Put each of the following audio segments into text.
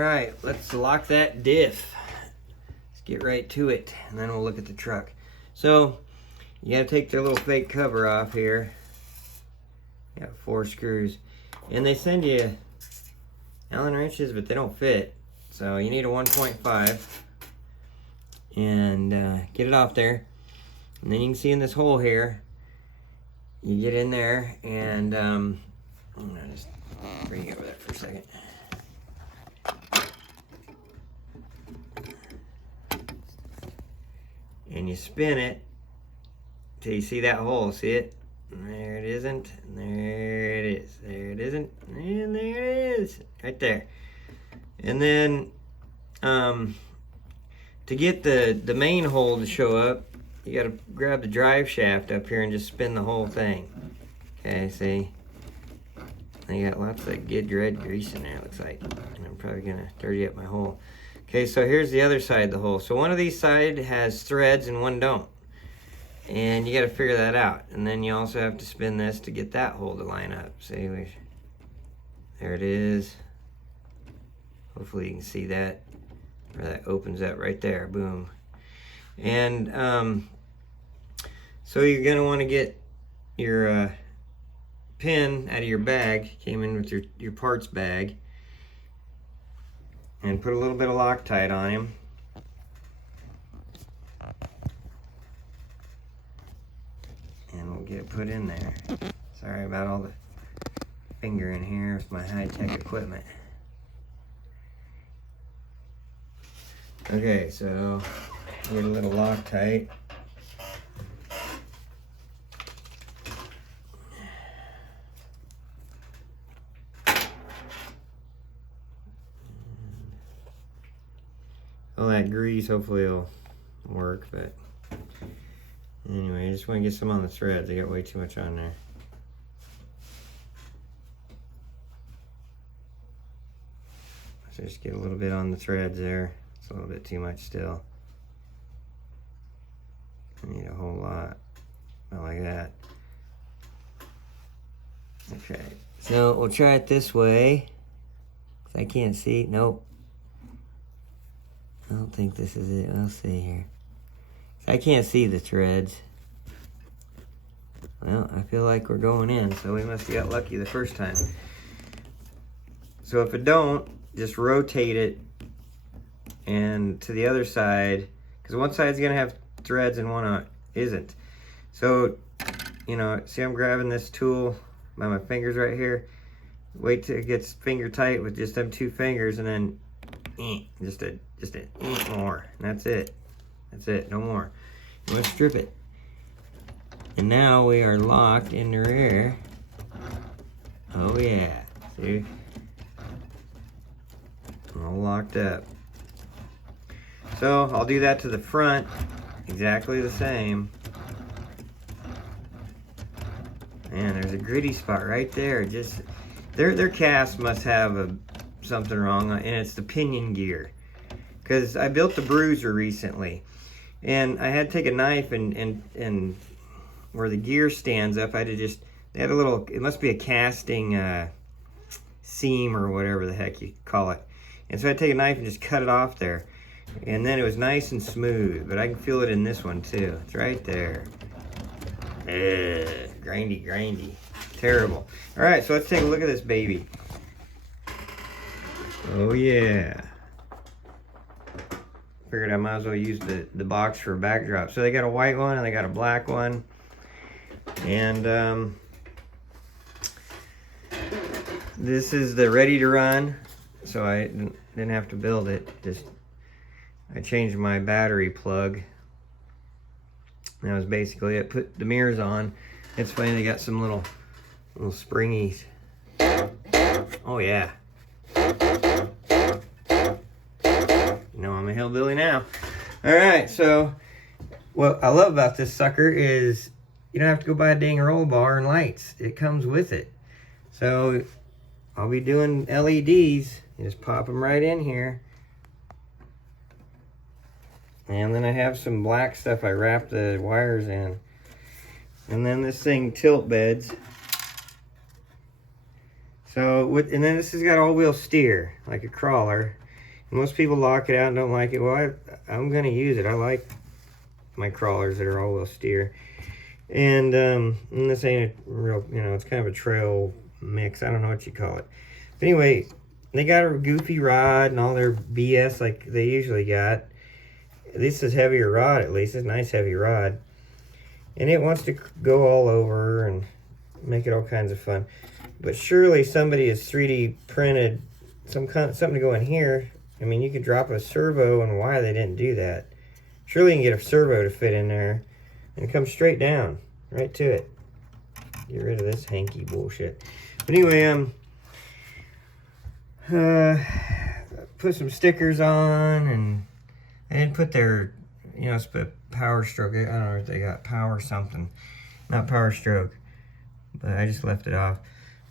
Alright, let's lock that diff. Let's get right to it, and then we'll look at the truck. So, you gotta take the little fake cover off here. Got 4 screws. And they send you Allen wrenches, but they don't fit. So you need a 1.5. And get it off there. And then you can see in this hole here, you get in there, and I'm gonna just bring you over there for a second. And you spin it till you see that hole. See it? There it isn't. There it is. There it isn't. And there it is. Right there. And then to get the main hole to show up, you gotta grab the drive shaft up here and just spin the whole thing. Okay, see? I got lots of good red grease in there, it looks like. And I'm probably gonna dirty up my hole. Okay, so here's the other side of the hole. So one of these sides has threads and one don't. And you got to figure that out. And then you also have to spin this to get that hole to line up. See, there it is. Hopefully you can see that. Where that opens up right there. Boom. And so you're going to want to get your pin out of your bag. Came in with your parts bag. And put a little bit of Loctite on him. And we'll get it put in there. Sorry about all the finger in here with my high-tech equipment. Okay, so get a little Loctite. All that grease hopefully will work, but anyway, I just want to get some on the threads. I got way too much on there. So just get a little bit on the threads there. It's a little bit too much still. I need a whole lot. Not like that. Okay, so we'll try it this way. I can't see. Nope. I don't think this is it. I'll see here. I can't see the threads. Well, I feel like we're going in, so we must have got lucky the first time. So if it don't, just rotate it and to the other side, because one side's gonna have threads and one isn't. So, you know, see I'm grabbing this tool by my fingers right here. Wait till it gets finger tight with just them 2 fingers, and then just a more, and that's it. That's it, no more. Let's strip it. And now we are locked in the rear. Oh yeah, see? All locked up. So I'll do that to the front, exactly the same. Man, there's a gritty spot right there. Just their cast must have something wrong, and it's the pinion gear. Because I built the Bruiser recently, and I had to take a knife and where the gear stands up, they had a little, it must be a casting seam or whatever the heck you call it. And so I had to take a knife and just cut it off there. And then it was nice and smooth, but I can feel it in this one too. It's right there. Ugh, grindy. Terrible. All right, so let's take a look at this baby. Oh yeah. Figured I might as well use the box for a backdrop. So they got a white one and they got a black one. And this is the ready to run. So I didn't have to build it. Just I changed my battery plug. That was basically it. Put the mirrors on. It's funny, they got some little springies. Oh yeah. I'm a hillbilly now. All right, so what I love about this sucker is you don't have to go buy a dang roll bar and lights. It comes with it. So I'll be doing LEDs. You just pop them right in here. And then I have some black stuff I wrap the wires in. And then this thing tilt beds. So, and then this has got all-wheel steer, like a crawler. Most people lock it out and don't like it. Well, I'm going to use it. I like my crawlers that are all-wheel steer. And this ain't a real, you know, it's kind of a trail mix. I don't know what you call it. But anyway, they got a goofy rod and all their BS like they usually got. This is heavier rod, at least. It's a nice heavy rod. And it wants to go all over and make it all kinds of fun. But surely somebody has 3D printed something to go in here. I mean, you could drop a servo, and why they didn't do that. Surely you can get a servo to fit in there and come straight down, right to it. Get rid of this hanky bullshit. But anyway, put some stickers on, and I didn't put their, you know, power stroke. I don't know if they got power something, not power stroke, but I just left it off.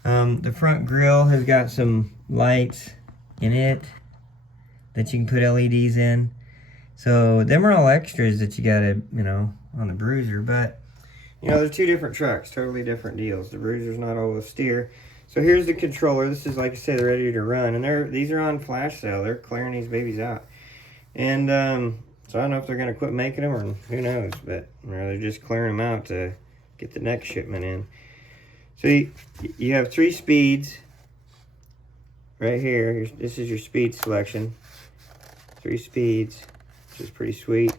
The front grille has got some lights in it that you can put LEDs in. So them are all extras that you gotta, you know, on the Bruiser. But, you know, they're two different trucks, totally different deals. The Bruiser's not all-wheel steer. So here's the controller. This is, like I said, they're ready to run. And these are on flash sale. They're clearing these babies out. And so I don't know if they're gonna quit making them or who knows. But you know, they're just clearing them out to get the next shipment in. So you have 3 speeds right here. This is your speed selection. 3 speeds, which is pretty sweet.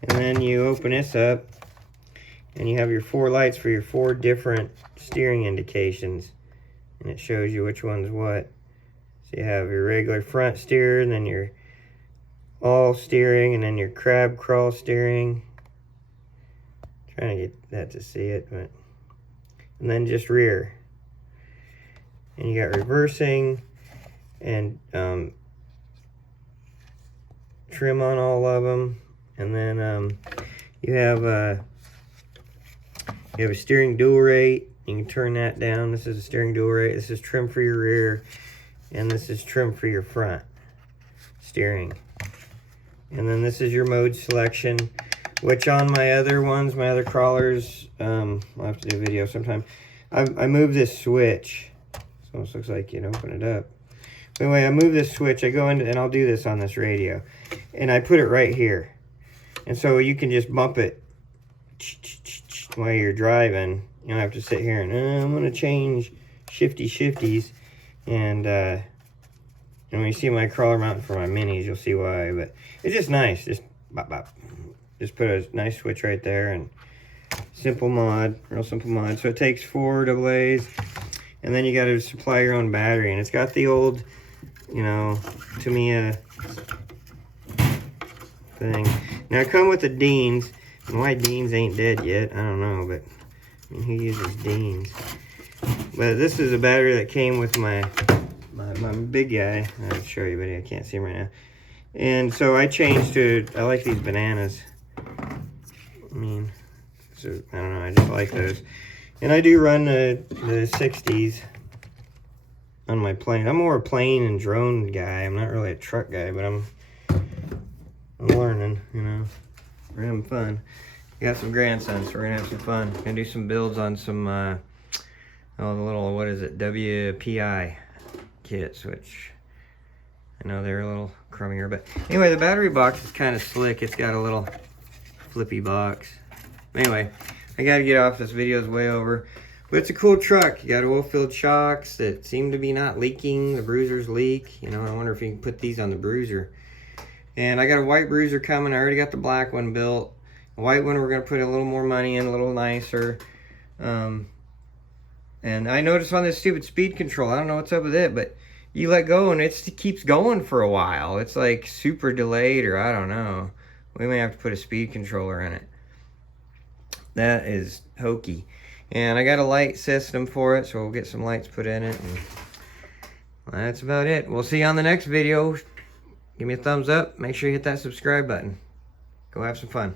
And then you open this up, and you have your 4 lights for your 4 different steering indications. And it shows you which one's what. So you have your regular front steer, and then your all steering, and then your crab crawl steering. Trying to get that to see it, but... And then just rear. And you got reversing, and trim on all of them. And then you have a steering dual rate. You can turn that down. This is a steering dual rate. This is trim for your rear, and this is trim for your front steering. And then this is your mode selection, which on my other ones, my other crawlers, I'll have to do a video sometime. I moved this switch. It almost looks like you can open it up. Anyway, I move this switch. I go into, and I'll do this on this radio, and I put it right here. And so you can just bump it while you're driving. You don't have to sit here and, I'm going to change shifties. And when you see my crawler mounting for my minis, you'll see why. But it's just nice. Just bop, bop. Just put a nice switch right there, and simple mod, real simple mod. So it takes 4 AA's, and then you got to supply your own battery. And it's got the old, you know, Tamaya thing. Now I come with the Deans, and why Deans ain't dead yet, I don't know, but I mean, who uses Deans? But this is a battery that came with my big guy. I'll show you, but I can't see him right now. And so I changed to, I like these bananas. I mean, so I don't know, I just like those. And I do run the 60s on my plane. I'm more a plane and drone guy. I'm not really a truck guy, but I'm learning, you know. We're having fun. We got some grandsons, so we're gonna have some fun. Gonna do some builds on some the little, what is it, WPI kits, which I know they're a little crummier, but anyway, the battery box is kind of slick. It's got a little flippy box. Anyway, I gotta get off. This video is way over, but it's a cool truck. You got oil-filled shocks that seem to be not leaking. The Bruisers leak. You know, I wonder if you can put these on the Bruiser. And I got a white Bruiser coming. I already got the black one built. The white one we're gonna put a little more money in, a little nicer. And I noticed on this stupid speed control, I don't know what's up with it, but you let go and it keeps going for a while. It's like super delayed, or I don't know. We may have to put a speed controller in it. That is hokey. And I got a light system for it, so we'll get some lights put in it. And that's about it. We'll see you on the next video. Give me a thumbs up. Make sure you hit that subscribe button. Go have some fun.